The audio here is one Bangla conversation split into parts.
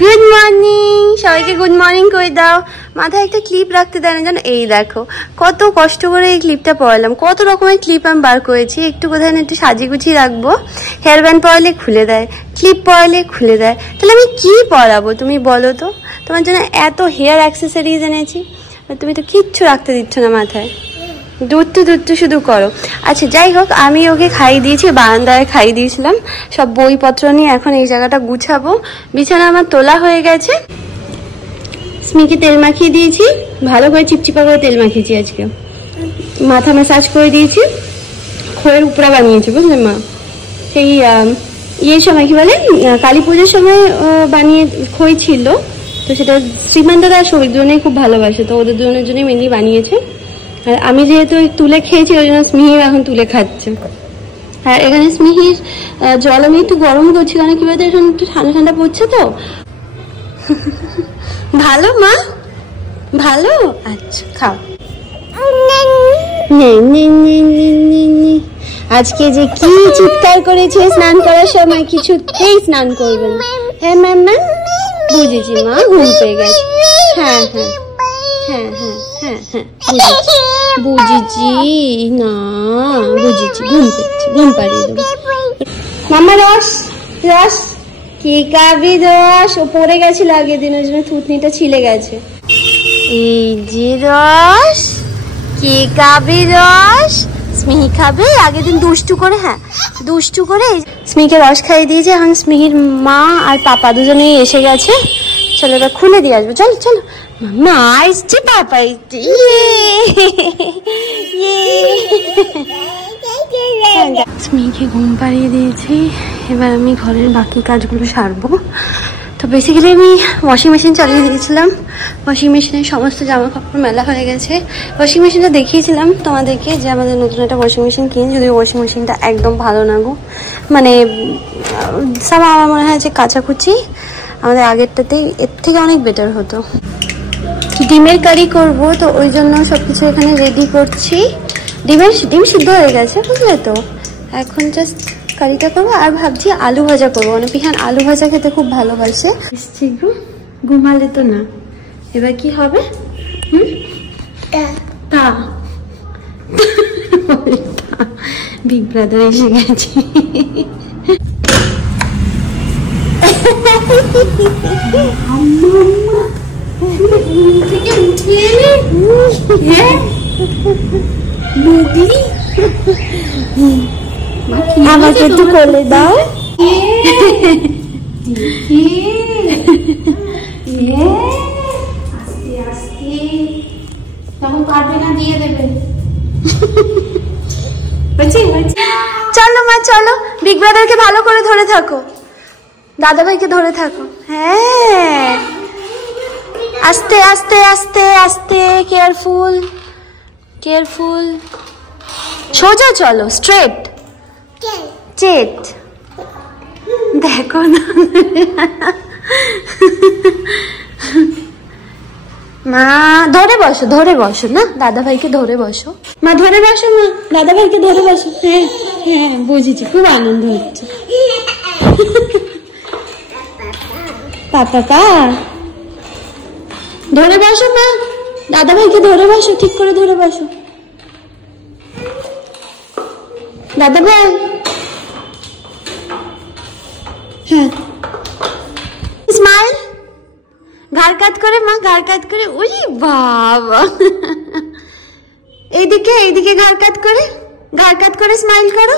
গুড মর্নিং, সবাইকে গুড মর্নিং করে দাও। মাথায় একটা ক্লিপ রাখতে দেয় না জানো, এই দেখো কত কষ্ট করে এই ক্লিপটা পরালাম। কত রকমের ক্লিপ আমি বার করেছি, একটু কোথায় না একটু সাজিয়ে গুছিয়ে রাখবো। হেয়ার ব্যান্ড পরালে খুলে দেয়, ক্লিপ পরালে খুলে দেয়, তাহলে আমি কি পরাবো তুমি বলো তো? তোমার জন্য এত হেয়ার অ্যাক্সেসরিজ এনেছি, তুমি তো কিচ্ছু রাখতে দিচ্ছ না মাথায়, দুধটু শুধু করো। আচ্ছা যাই হোক, আমি ওকে খাইয়ে দিয়েছি, বারান্দায় খাইয়ে দিয়েছিলাম। সব বইপত্র নিয়ে এখন এই জায়গাটা গুছাবো। বিছানা আমার তোলা হয়ে গেছে। স্মিকে তেল মাখিয়ে দিয়েছি, ভালো করে চিপচিপা করে তেল মাখিয়েছি। আজকে মাথা ম্যাসাজ করে দিয়েছি, খোয়ের উপরা বানিয়েছি বুঝলেন মা। সেই ইয়ের সময় কি বলে, কালী পুজোর সময় বানিয়ে খই ছিল, তো সেটা শ্রীমান দাদা সবির জন্যই খুব ভালোবাসে, তো ওদের দুজনের জন্যই মেনলি বানিয়েছে। আর আমি যেহেতু তুলে খেয়েছি ওই জন্য স্মিহি এখন তুলে খাচ্ছে। আর এখানে স্মিহির জল আমি একটু গরম করছি, কারণ কি বলতে এখন একটু ঠান্ডা ঠান্ডা পড়ছে তো। ভালো মা, ভালো, আচ্ছা খাও। আজকে যে কি চিৎকার করেছে স্নান করার সময়, কিছুতেই স্নান করবে না। হ্যাঁ ম্যাম ম্যাম, বুঝেছি মা, ঘুম পেয়ে গেছে। হ্যাঁ হ্যাঁ হ্যাঁ হ্যাঁ হ্যাঁ হ্যাঁ বুঝেছি না, বুঝেছি, ঘুম পেয়েছি, ঘুম পাড়িয়ে দেবো। মামা রস রস, কি কাবি রস, ও পড়ে গেছিল আগের দিন, ওই জন্য থুতনিটা ছিলে গেছে। এই যে রস, কি কাবি রস, স্মিহি খাবে। আগের দিন দুষ্টু করে, হ্যাঁ দুষ্টু করে স্মিহিকে রস খাইয়ে দিয়েছে। এখন স্মিহির মা আর পাপা দুজনেই এসে গেছে। চলো এবার খুলে দিয়ে আসবো, চলো চলো। মা এসছে, পাপা এসছে, স্মিহিকে ঘুম পাড়িয়ে দিয়েছি। এবার আমি ঘরের বাকি কাজগুলো সারবো। তো বেসিক্যালি আমি ওয়াশিং মেশিন চালিয়ে দিয়েছিলাম, ওয়াশিং মেশিনে সমস্ত জামা কাপড় মেলা হয়ে গেছে। ওয়াশিং মেশিনটা দেখিয়েছিলাম তোমাদেরকে যে আমাদের নতুন একটা ওয়াশিং মেশিন কিনে, যদিও ওয়াশিং মেশিনটা একদম ভালো না গো, মানে আমার মনে হয় যে কাচাকুচি আমাদের আগেরটাতেই এর থেকে অনেক বেটার হতো। ডিমের কারি করব, তো ওই জন্য সবকিছু এখানে রেডি করছি। ডিম সিদ্ধ হয়ে গেছে বুঝলে তো, এখন জাস্ট কারিটা করবো। আর ভাবছি আলু ভাজা করবো, মানে পিহান আলু ভাজা খেতে খুব ভালোবাসে। ঘুমালে তো না, এবার কি হবে? তা বিগ ব্রাদার এসে গেছে। আমাকে একটু কোলে দাও। চলো মা চলো, বিগ ব্রাদারকে ভালো করে ধরে থাকো, দাদা ভাইকে ধরে থাকো। হ্যাঁ আস্তে আস্তে আস্তে আস্তে, কেয়ারফুল কেয়ারফুল, সোজা চলো, স্ট্রেট স্ট্রেট। দেখো না মা, ধরে বসো, ধরে বসো না, দাদা ভাইকে ধরে বসো মা, ধরে বসো মা, দাদা ভাইকে ধরে বসো। হ্যাঁ হ্যাঁ বুঝেছি, খুব আনন্দ হচ্ছে। পাপা ধরে বসো মা, দাদা ভাইকে ধরে বসো, ঠিক করে ধরে বসো। দাদা ভাই, হ্যাঁ স্মাইল, ঘাড় কাত করে মা, ঘাড় কাত করে। ওই বাবা, এইদিকে এইদিকে ঘাড় কাত করে, ঘাড় কাত করে স্মাইল করো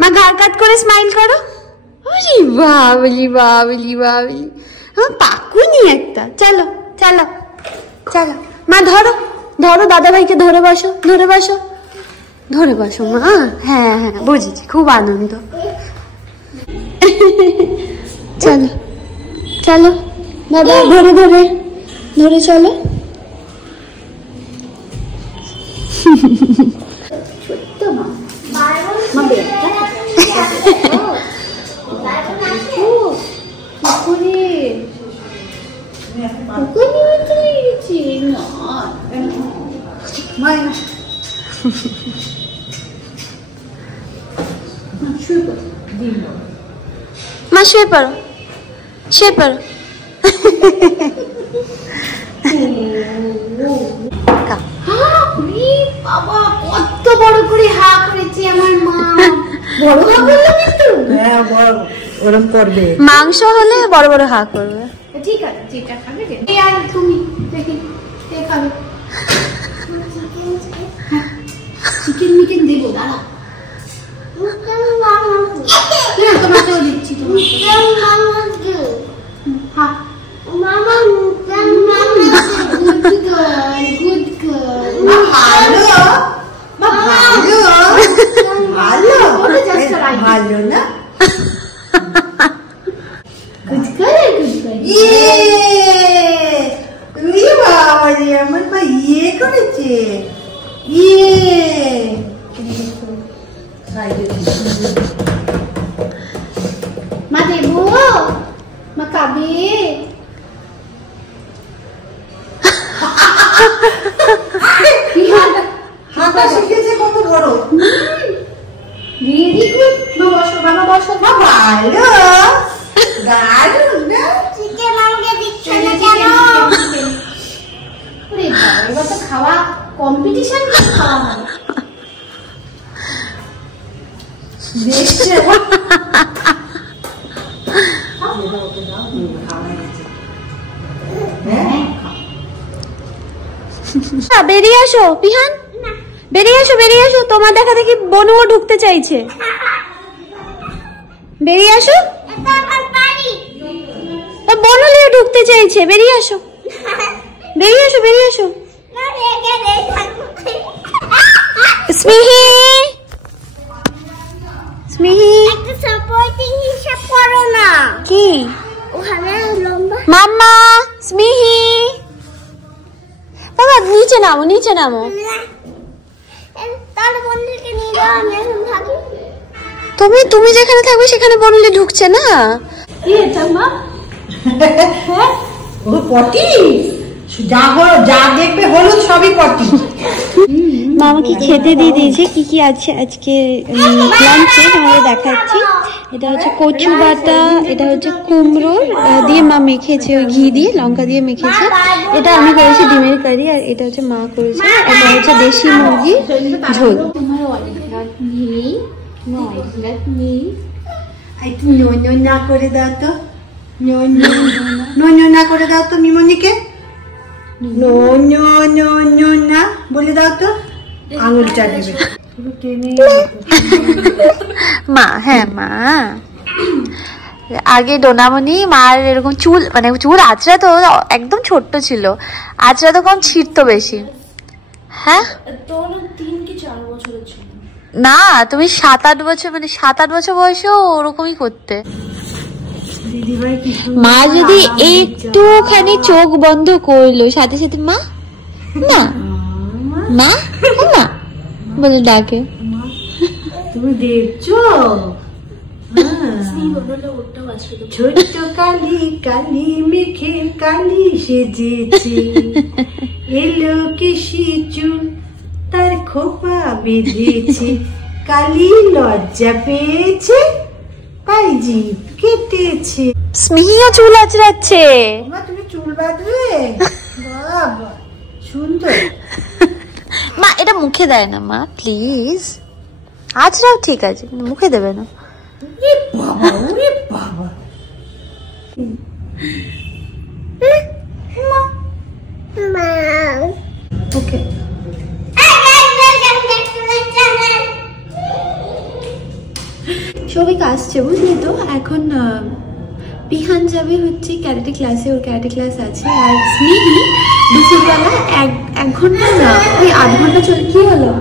মা, ঘাড় কাত করে স্মাইল করো। ওরে বাবলি বাবলি বাবলি, হ্যাঁ পাকুনি একটা। চলো চলো চলো মা, ধরো ধরো, দাদা ভাইকে ধরে বসো, ধরে বসো, ধরে বসো মা। হ্যাঁ হ্যাঁ বুঝেছি, খুব আনন্দ। চলো চলো দাদা, ধরে ধরে ধরে চলো। মা শুয়ে পড়ো, শুয়ে পড়ো। বাবা কত বড় করে হা করেছে আমার মা। বড় হা করলো কিন্তু। হ্যাঁ বড় ওরম করবে। মাংস হলে বড় বড় হা করবে। ঠিক আছে, যেটা খাবে রে। আর তুমি দেখি কে খাবে? চিকেন মিকেন দেবো দাঁড়া। তোমাকেও দিচ্ছি তোমাকে। হ্যাঁ মামা গুড গার্ল, গুড গার্ল। ভালো ভালো ভালো ভালো না? Good girl, good girl. ইয়ে বাবা রে, আমার মা ইয়ে করেছে। ইয়ে মা দেবো, মা খাবে। হাঁটা শিখেছে কত বড়। Very good. মা বসো, বাবা বসো। মা ভালো দারুণ না? চিকেন আমাকে দিচ্ছ না কেন? আরে বাবা, এবার তো খাওয়া কম্পিটিশন খাওয়া হবে। দেখছে বেরিয়ে আসো পিহান, বেরিয়ে আসো, বেরিয়ে আসো। তোমার দেখা দেখি বনুও ঢুকতে চাইছে। বেরিয়ে আসো, বনুলিও ঢুকতে চাইছে। বেরিয়ে আসো, বেরিয়ে আসো, বেরিয়ে আসো। স্মিহি, স্মিহি একটা সাপোর্টিং হিসাব করো না। কি ওখানে লম্বা মাম্মা? স্মিহি বাবা নিচে নামো, নিচে নামো। তাহলে বন্ধুকে নিয়ে যাও, আমি এখন থাকি। তুমি তুমি যেখানে থাকবে সেখানে বনুলি ঢুকছে না। কি এটা মা? ও পটি, যা হলো যা দেখবে হলো সবই পটি। মা আমাকে খেতে দিয়ে দিয়েছে। কি কি আছে আজকে লাঞ্চে তোমাদের দেখাচ্ছি। এটা হচ্ছে কচু বাটা, এটা হচ্ছে কুমড়োর দিয়ে মা মেখেছে, ওই ঘি দিয়ে লঙ্কা দিয়ে মেখেছে। এটা আমি করেছি ডিমের কারি, আর এটা হচ্ছে মা করেছে। এটা হচ্ছে দেশি মুরগির ঝোল। তোমার অনেক লাগ নেই, অনেক লাগ নেই। একটু নন্য না করে দাও তো, নন্য না করে দাও তো মিমনিকে। না বলে দাও তো, আঙুলটা দেবে। মা, হ্যাঁ মা। আগে ডোনামনি মার এরকম চুল, মানে চুল আঁচড়া তো একদম ছোট্ট ছিল, আঁচড়া তো কম ছিঁড়তো বেশি। হ্যাঁ 3 কি 4 বছরের ছিল না, তুমি 7-8 বছর, মানে 7-8 বছর বয়সেও ওরকমই করতে। মা যদি একটুখানি চোখ বন্ধ করলো সাথে সাথে মা মা মা মা বলে ডাকে। তুমি দেখছো ছোট্ট কালি কালি মেখে কালি সেজেছে, এলো কেশি চুল তার খোপা বেঁধেছে, কালি লজ্জা পেয়েছে তাই জিভ কেটেছে। স্মিহিও চুল আঁচড়াচ্ছে। তুমি চুল বাঁধবে? বাবা সুন্দর। মা এটা মুখে দেয় না মা, প্লিজ। আঁচড়াও ঠিক আছে, মুখে দেবে না। বাবা ওরে বাবা। ওকে সবাই আসছে বুঝলি তো। এখন পিহান যাবে হচ্ছে ক্যারাটে ক্লাসে, ওর ক্যারাটে ক্লাস আছে। আর স্মিহি দুপুরবেলা এক ঘন্টা না, ওই 8 ঘন্টা চলে। কি হলো?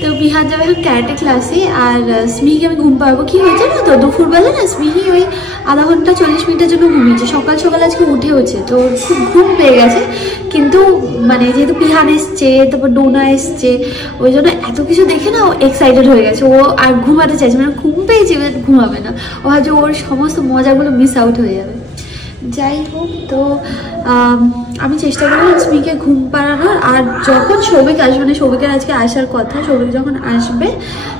তো পিহান যাবে এখন ক্যারাটে ক্লাসে, আর স্মিহিকে আমি ঘুম পাবো। কি হয়েছে না তো, দুপুরবেলা না স্মিহি ওই আধা ঘন্টা 40 মিনিটের জন্য ঘুমিয়েছে। সকাল সকাল আজকে উঠেওছে, তো খুব ঘুম পেয়ে গেছে। কিন্তু মানে যেহেতু পিহান এসছে, তারপর ডোনা এসছে, ওই জন্য এত কিছু দেখে না ও এক্সাইটেড হয়ে গেছে। ও আর ঘুমাতে চাইছে, মানে ঘুম পেয়েছে, ঘুমাবে না। ও ভাবছে ওর সমস্ত মজাগুলো মিস আউট হয়ে যাবে। যাই হোক, তো আমি চেষ্টা করবো স্মিকে ঘুম পাড়ানোর। আর যখন সৌভিক আসবে, মানে সৌভিকের আজকে আসার কথা, সৌভিক যখন আসবে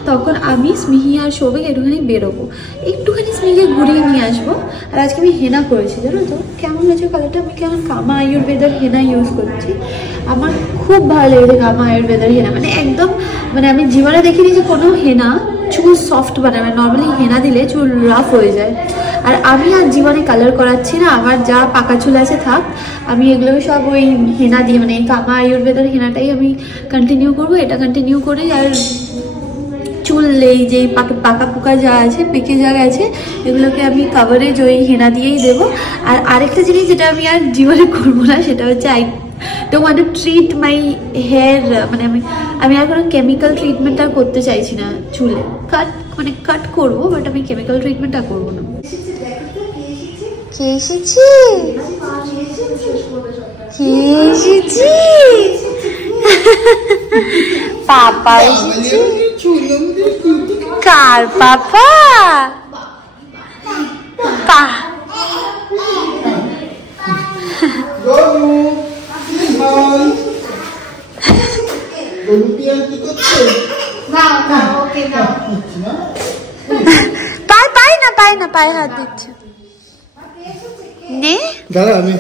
তখন আমি স্মিহি আর সৌভিক একটুখানি বেরোবো, একটুখানি স্মিকে ঘুরিয়ে নিয়ে আসবো। আর আজকে আমি হেনা করেছি, জানো তো কেমন লাগছে কালারটা? আমি কেমন কামা আয়ুর্বেদার হেনা ইউজ করছি, আমার খুব ভালো লেগেছে কামা আয়ুর্বেদার হেনা। মানে একদম, মানে আমি জীবনে দেখিনি যে কোনো হেনা চুল সফট বানাবে। নর্মালি হেনা দিলে চুল রাফ হয়ে যায়। আর আমি আর জীবনে কালার করাচ্ছি না, আমার যা পাকা চুল আছে থাক, আমি এগুলো সব ওই হেনা দিয়ে, মানে কামা আয়ুর্বেদার হেনাটাই আমি কন্টিনিউ করবো। এটা কন্টিনিউ করে আর চুল এই যে পাকা পোকা যা আছে, পেকে যা গেছে, এগুলোকে আমি কাভারেজ ওই হেনা দিয়েই দেবো। আর আরেকটা জিনিস যেটা আমি আর জীবনে করবো না, সেটা হচ্ছে don't want to treat my hair, মানে আমি আর কোনো কেমিক্যাল ট্রিটমেন্ট আর করতে চাইছি না চুলে। কাট করবো, বাট আমি কেমিক্যাল ট্রিটমেন্ট আর করবো না। কে এসেছি? কে এসেছি? পাপা এসেছি। কার পাপা? পাই না পায়ে হাত দিচ্ছে নে দাদা। আমি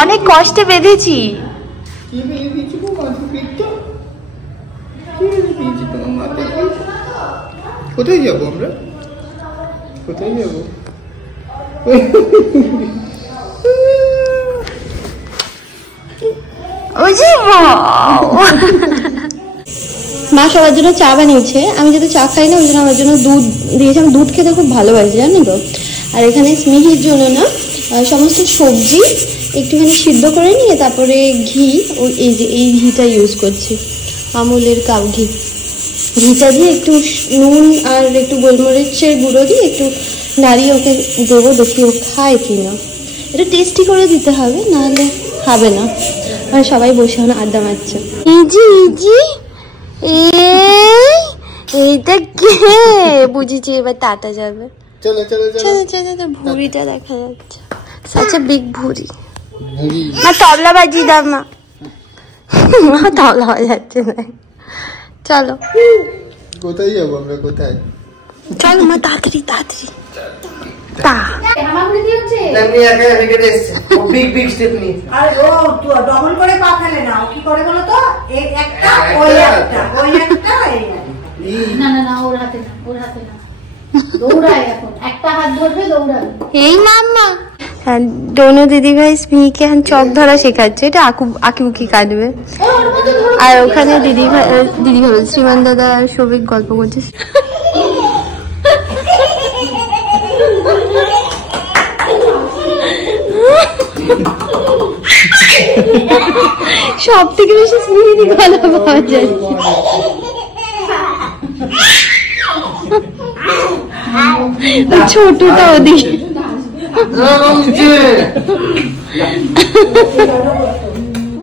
অনেক কষ্টে বেঁধেছি। কোথায় যাবো আমরা? কোথায় যাবো? মা সবার জন্য চা বানিয়েছে, আমি যেহেতু চা খাই না ওই জন্য আমার জন্য দুধ দিয়েছে। আমি দুধ খেতে খুব ভালোবাসি, জানো তো। আর এখানে স্মিহির জন্য না সমস্ত সবজি একটুখানি সিদ্ধ করে নিয়ে তারপরে ঘি, ওই এই যে এই ঘিটা ইউজ করছি, আমুলের কাউ ঘি। ঘিটা দিয়ে একটু নুন আর একটু গোলমরিচের গুঁড়ো দিয়ে একটু নাড়িয়ে ওকে দেবো, দেখি ও খায় কি না। এটা টেস্টি করে দিতে হবে, নাহলে খাবে না। আর সবাই বসে আড্ডা মারছে। ইজি ইজি এইটা কে? বুঝেছি, এবার টাটা যাবে। চলো চলো চলো চলো। ভুঁড়িটা দেখা যাচ্ছে, সাচে বিগ ভুঁড়ি। মা তবলা বাজি দাও মা। মা তবলা বাজাচ্ছে না। চলো কোথায় যাবো আমরা? কোথায়? চলো মা, তাড়াতাড়ি তাড়াতাড়ি। ডবল করে পা ফেলে না, কি করে বলো তো? একটা ওই একটা ওই একটা। না না না, ওর হাতে না, ওর হাতে না। দৌড়ায় এখন, একটা হাত ধরবে দৌড়াবে। এই মাম্মা। হ্যাঁ, ডোনু দিদি ভাই স্মিকে এখন চক ধরা শেখাচ্ছে, এটা আঁকিবুকি কাটবে। আর ওখানে দিদি ভাই শ্রীমান দাদা আর সৌভিক গল্প করছে। সব থেকে বেশি স্মিহি গলা পাওয়া যায়। ছোটটা ওদিকে